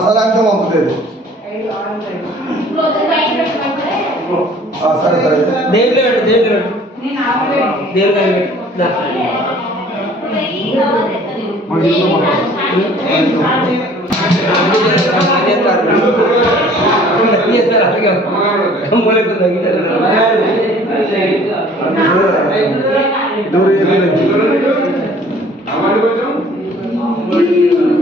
सरांच्या बाबतीत సరే సరే దేవుడు లేడు దేవుడు లేడు దేవుడు లేడు దూరం దూరం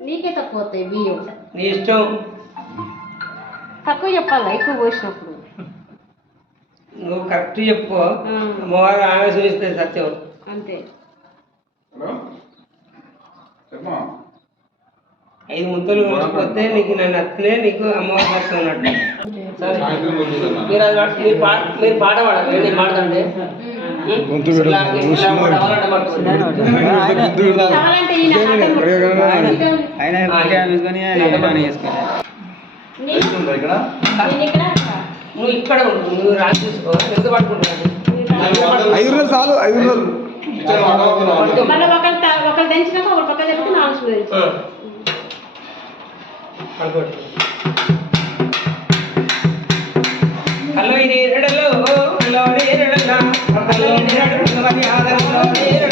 నీకే తక్కువ వస్తాయి బియ్యం నీ ఇష్టం. తక్కువ చెప్పాలా? ఎక్కువ పోసినప్పుడు. నువ్వు కరెక్ట్ చెప్పు. అమ్మవారు ఆమె చూపిస్తుంది సత్యం. అంతే. ఐదు ముద్దలు ఉంచిపోతే నీకు నన్ను అత్తనే నీకు అమ్మవారి భక్తి అన్నట్టు మీరు అది మీరు పాట మీరు పాడాలి నేను పాడదండి నువ్వు ఇక్కడ నువ్వు రాజు చూసుకో. ఎంత ఐదు రోజులు చాలు ఐదు రోజులు. ఒకళ్ళు ఒక పక్క నాలుగు అనుకోండి హలో ఈ నేరడలో హలో నేరడలా హలో నేరడలో ఆదరణ నేరడ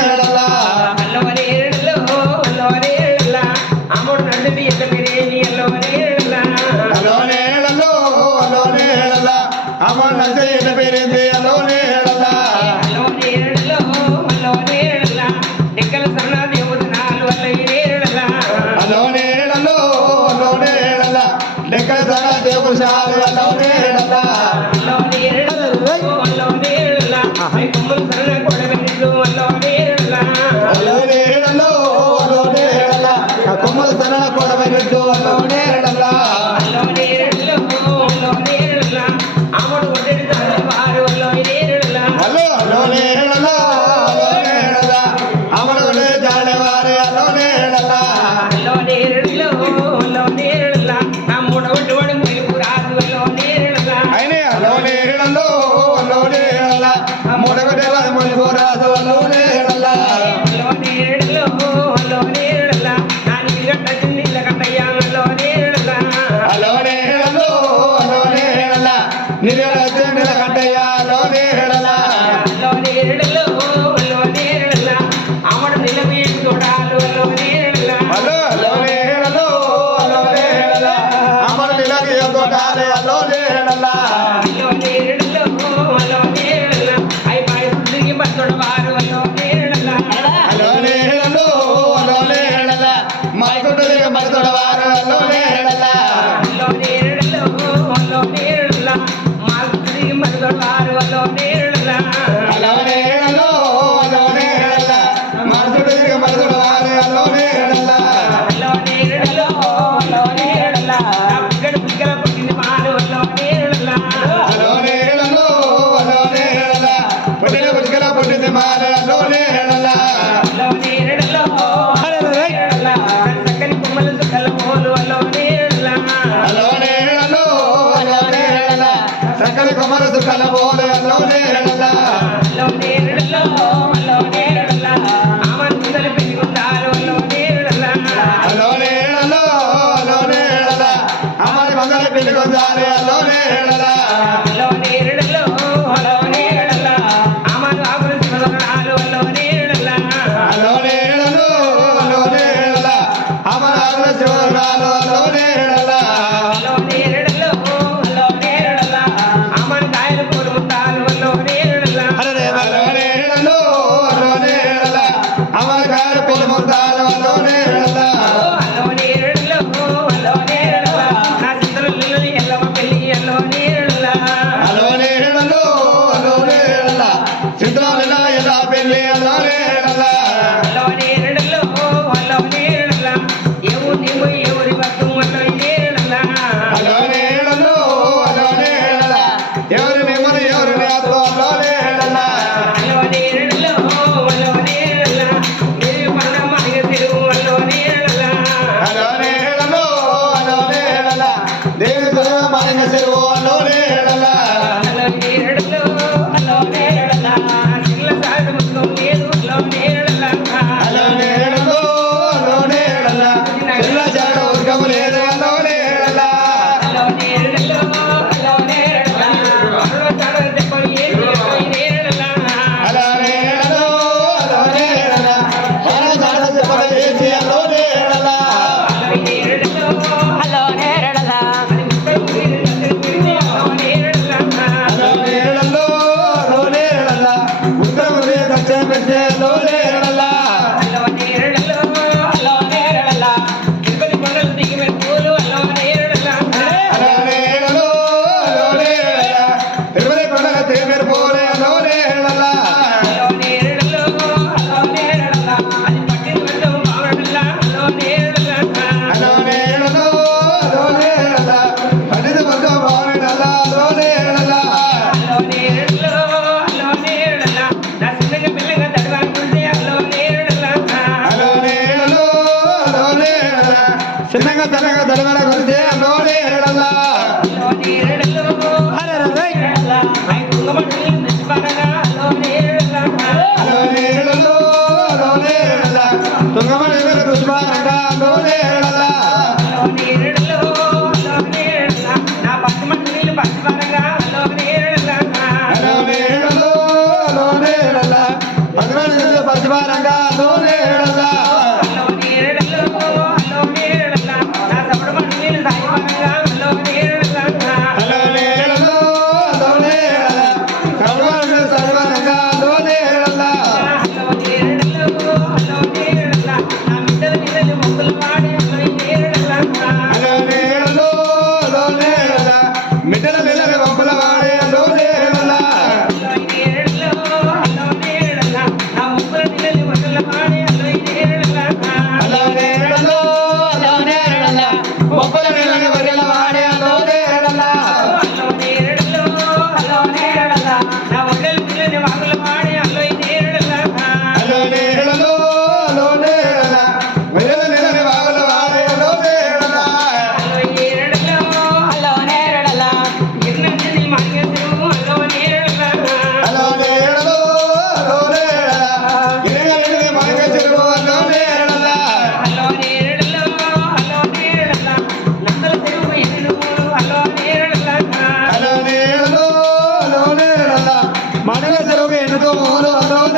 Puxado, పెడితే అలో Cristo,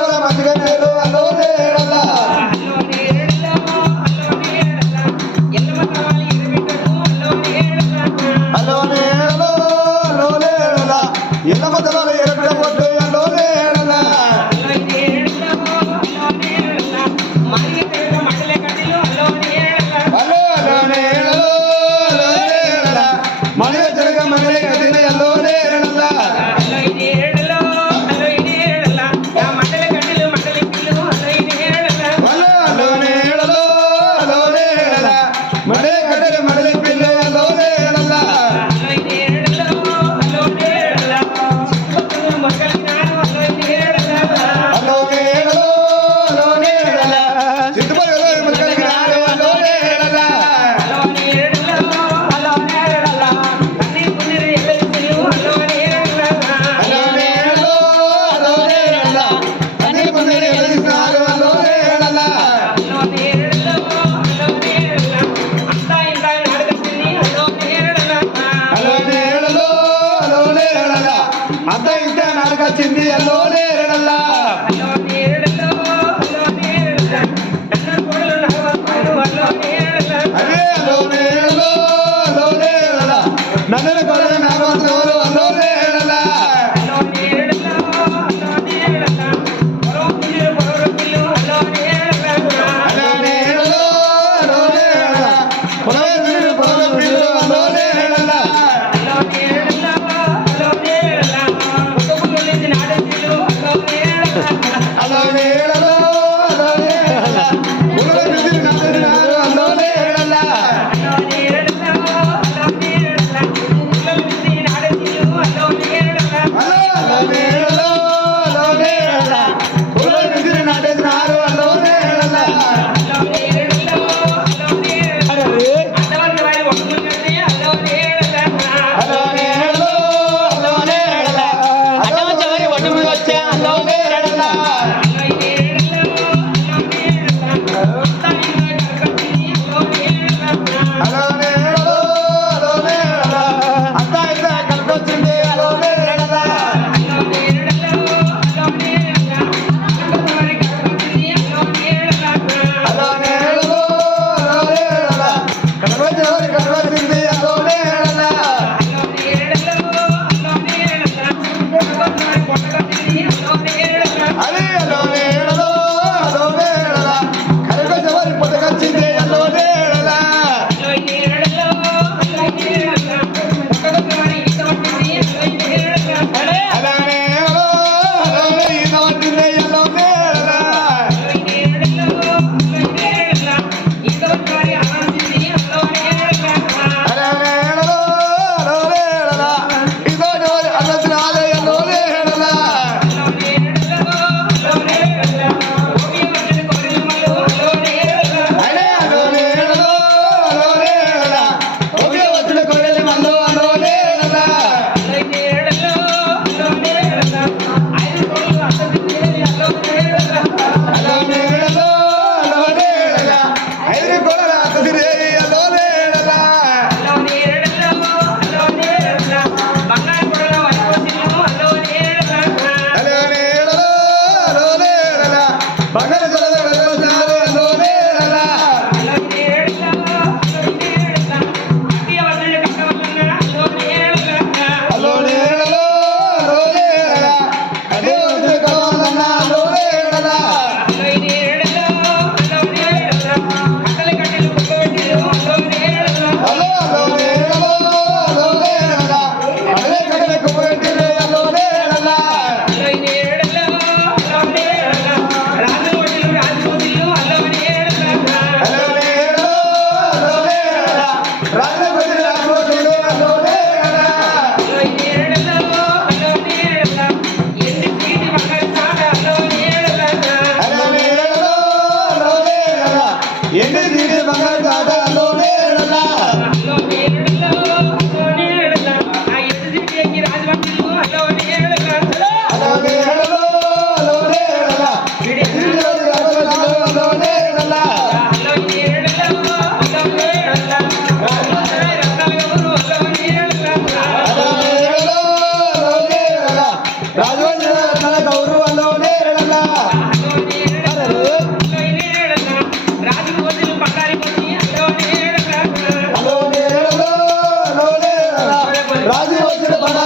మంచిగా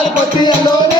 అల్లో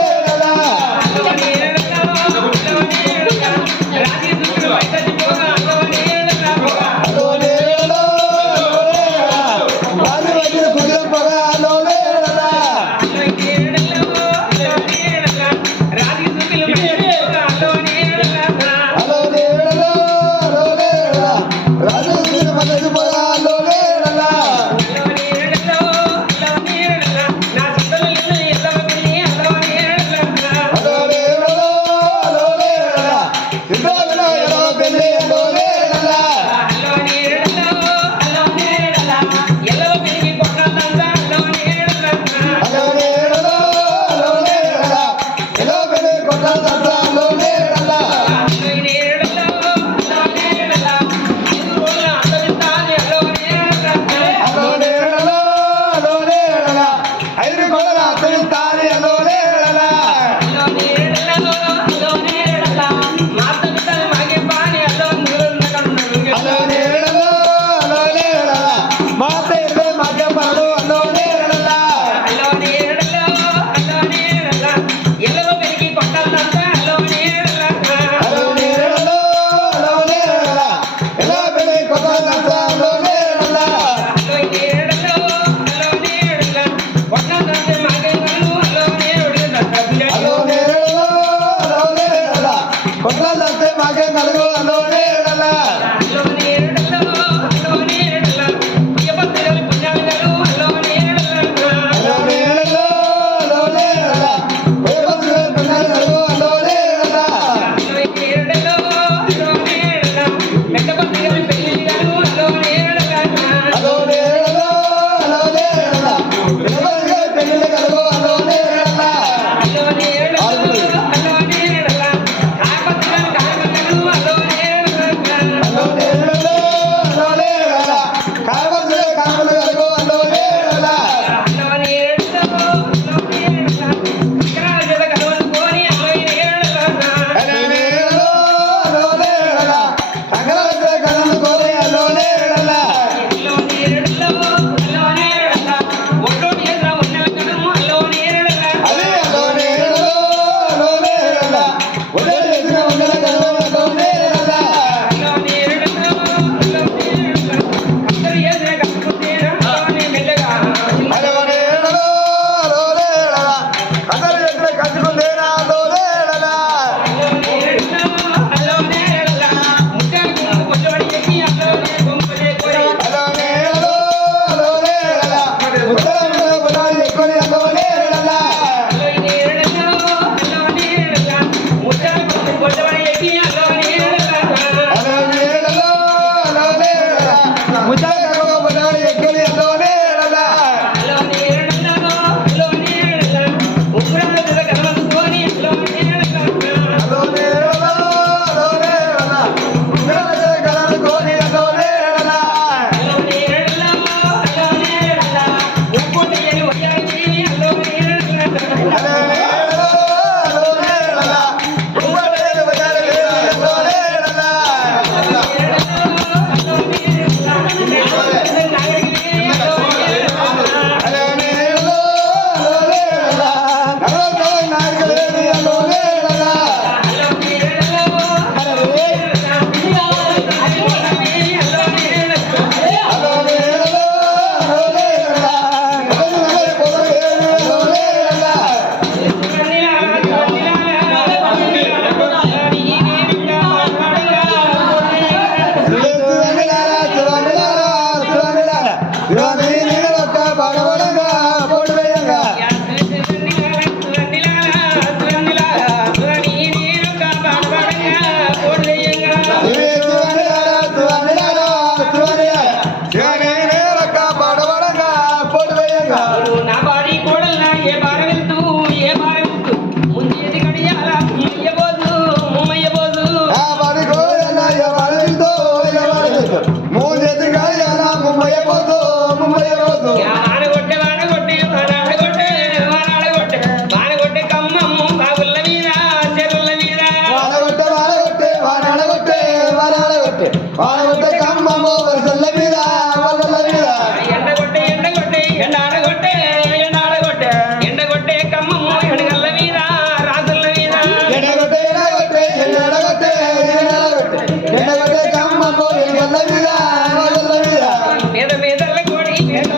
Amém.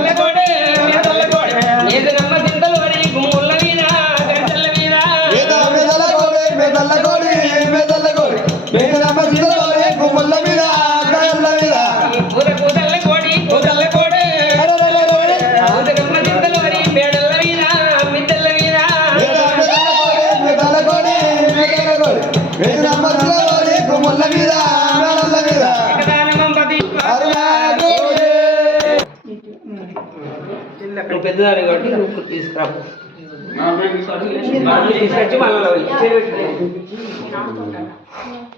నువ్వు పెద్దదాని కాబట్టి నువ్వు తీసుకురా నా పేరు తీసుకోండి. వాళ్ళు తీసుకొచ్చి మళ్ళీ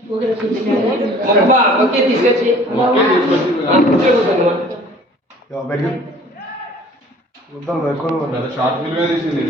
మొక్క ఒకే తీసుకొచ్చి ఓకే, తీసుకొచ్చి ఆ, కూర్చో కూర్చోమ్మా. పెద్ద షార్ట్ ఫిల్మే తీసింది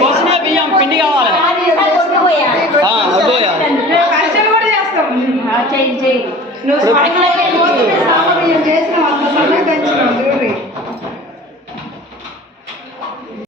కోసిన బియ్యం పిండి కావాలి. చెయ్యి చెయ్యి. నువ్వు